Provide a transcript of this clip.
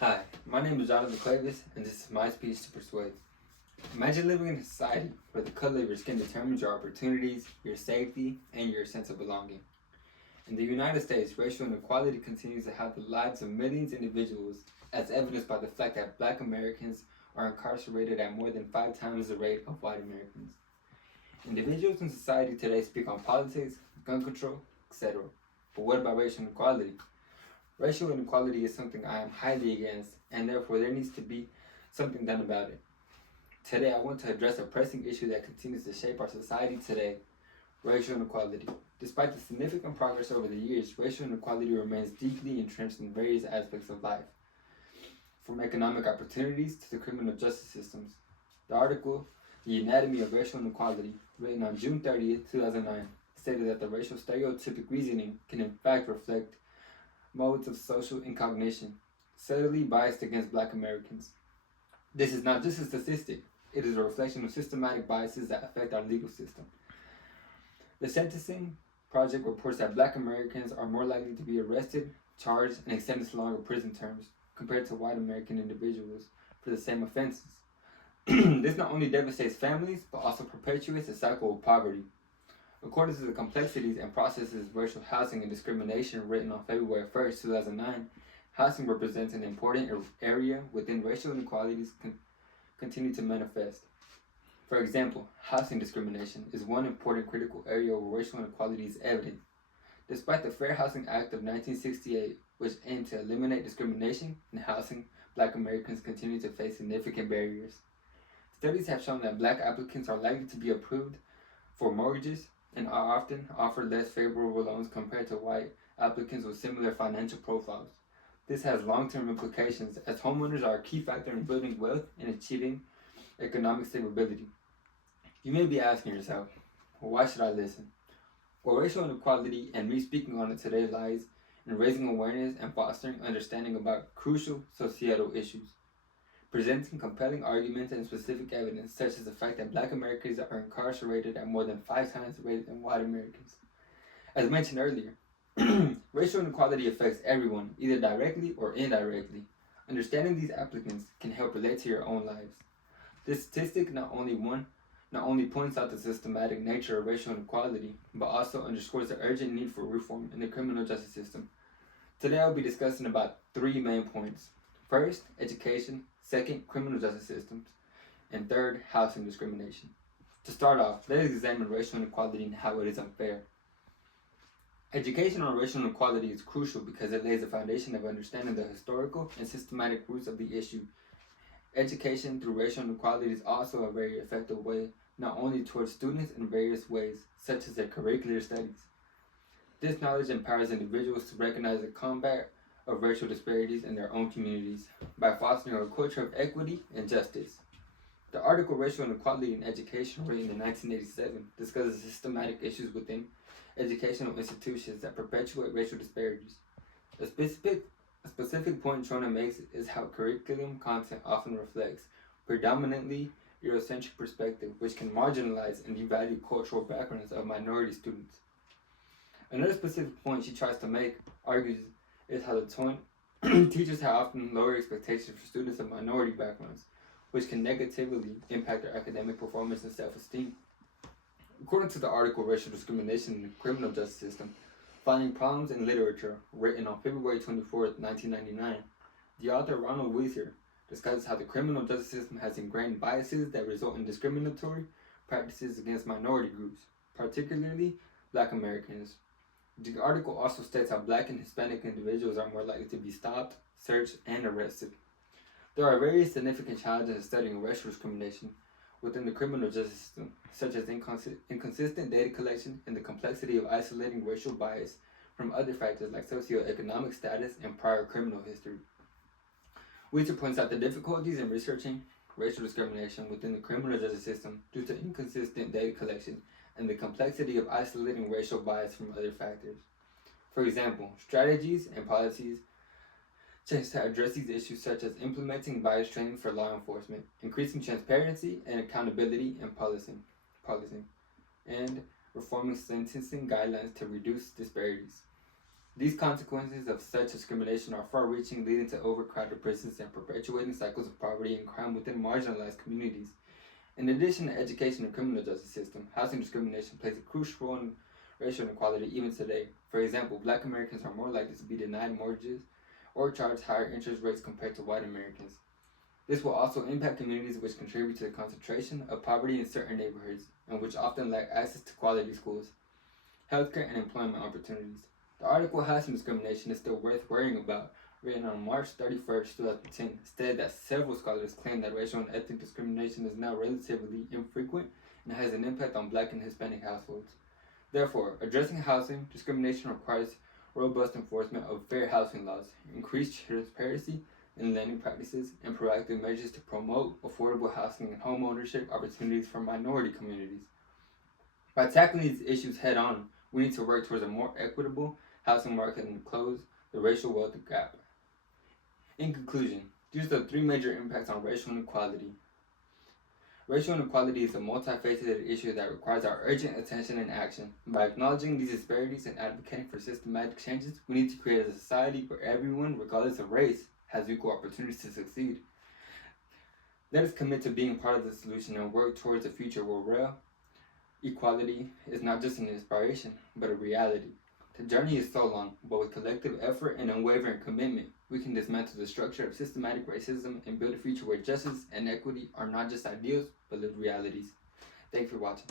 Hi, my name is Jonathan Clavis, and this is my speech to persuade. Imagine living in a society where the color of your skin determines your opportunities, your safety, and your sense of belonging. In the United States, racial inequality continues to have the lives of millions of individuals, as evidenced by the fact that black Americans are incarcerated at more than 5 times the rate of white Americans. Individuals in society today speak on politics, gun control, etc. But what about racial inequality? Racial inequality is something I am highly against, and therefore there needs to be something done about it. Today, I want to address a pressing issue that continues to shape our society today: racial inequality. Despite the significant progress over the years, racial inequality remains deeply entrenched in various aspects of life, from economic opportunities to the criminal justice systems. The article, The Anatomy of Racial Inequality, written on June 30th, 2009, stated that the racial stereotypic reasoning can in fact reflect modes of social incognition, subtly biased against black Americans. This is not just a statistic, it is a reflection of systematic biases that affect our legal system. The Sentencing Project reports that black Americans are more likely to be arrested, charged, and extended to longer prison terms compared to white American individuals for the same offenses. This not only devastates families, but also perpetuates a cycle of poverty. According to the Complexities and Processes of Racial Housing and Discrimination, written on February 1st, 2009, housing represents an important area within racial inequalities continue to manifest. For example, housing discrimination is one important critical area where racial inequality is evident. Despite the Fair Housing Act of 1968, which aimed to eliminate discrimination in housing, black Americans continue to face significant barriers. Studies have shown that black applicants are likely to be approved for mortgages and are often offered less favorable loans compared to white applicants with similar financial profiles. This has long-term implications, as homeowners are a key factor in building wealth and achieving economic stability. You may be asking yourself, well, why should I listen? Well, racial inequality and me speaking on it today lies in raising awareness and fostering understanding about crucial societal issues, presenting compelling arguments and specific evidence, such as the fact that black Americans are incarcerated at more than 5 times the rate than white Americans. As mentioned earlier, racial inequality affects everyone, either directly or indirectly. Understanding these applicants can help relate to your own lives. This statistic not only points out the systematic nature of racial inequality, but also underscores the urgent need for reform in the criminal justice system. Today I will be discussing about 3 main points. First, education. Second, criminal justice systems. And third, housing discrimination. To start off, let us examine racial inequality and how it is unfair. Education on racial inequality is crucial because it lays the foundation of understanding the historical and systematic roots of the issue. Education through racial inequality is also a very effective way not only towards students in various ways, such as their curricular studies. This knowledge empowers individuals to recognize the combat of racial disparities in their own communities by fostering a culture of equity and justice. The article Racial Inequality in Education, written in 1987, discusses systematic issues within educational institutions that perpetuate racial disparities. A specific point Trona makes is how curriculum content often reflects predominantly Eurocentric perspective, which can marginalize and devalue cultural backgrounds of minority students. Another specific point she tries to make, argues, is how the tone teachers have often lower expectations for students of minority backgrounds, which can negatively impact their academic performance and self-esteem. According to the article Racial Discrimination in the Criminal Justice System, Finding Problems in Literature, written on February 24th, 1999, the author Ronald Weiser discusses how the criminal justice system has ingrained biases that result in discriminatory practices against minority groups, particularly black Americans. The article also states how black and Hispanic individuals are more likely to be stopped, searched, and arrested. There are various significant challenges in studying racial discrimination within the criminal justice system, such as inconsistent data collection and the complexity of isolating racial bias from other factors like socioeconomic status and prior criminal history. Weiser points out the difficulties in researching racial discrimination within the criminal justice system due to inconsistent data collection and the complexity of isolating racial bias from other factors. For example, strategies and policies change to address these issues, such as implementing bias training for law enforcement, increasing transparency and accountability in policing, and reforming sentencing guidelines to reduce disparities. These consequences of such discrimination are far-reaching, leading to overcrowded prisons and perpetuating cycles of poverty and crime within marginalized communities. In addition to education and criminal justice system, housing discrimination plays a crucial role in racial inequality even today. For example, Black Americans are more likely to be denied mortgages or charged higher interest rates compared to white Americans. This will also impact communities which contribute to the concentration of poverty in certain neighborhoods and which often lack access to quality schools, healthcare, and employment opportunities. The article Housing Discrimination is Still Worth Worrying About, written on March 31st, 2010, stated that several scholars claim that racial and ethnic discrimination is now relatively infrequent and has an impact on Black and Hispanic households. Therefore, addressing housing discrimination requires robust enforcement of fair housing laws, increased transparency in lending practices, and proactive measures to promote affordable housing and home ownership opportunities for minority communities. By tackling these issues head on, we need to work towards a more equitable housing market and close the racial wealth gap. In conclusion, these are the three major impacts on racial inequality. Racial inequality is a multifaceted issue that requires our urgent attention and action. By acknowledging these disparities and advocating for systematic changes, we need to create a society where everyone, regardless of race, has equal opportunities to succeed. Let us commit to being part of the solution and work towards a future where real equality is not just an inspiration, but a reality. The journey is so long, but with collective effort and unwavering commitment, we can dismantle the structure of systematic racism and build a future where justice and equity are not just ideals, but lived realities. Thank you for watching.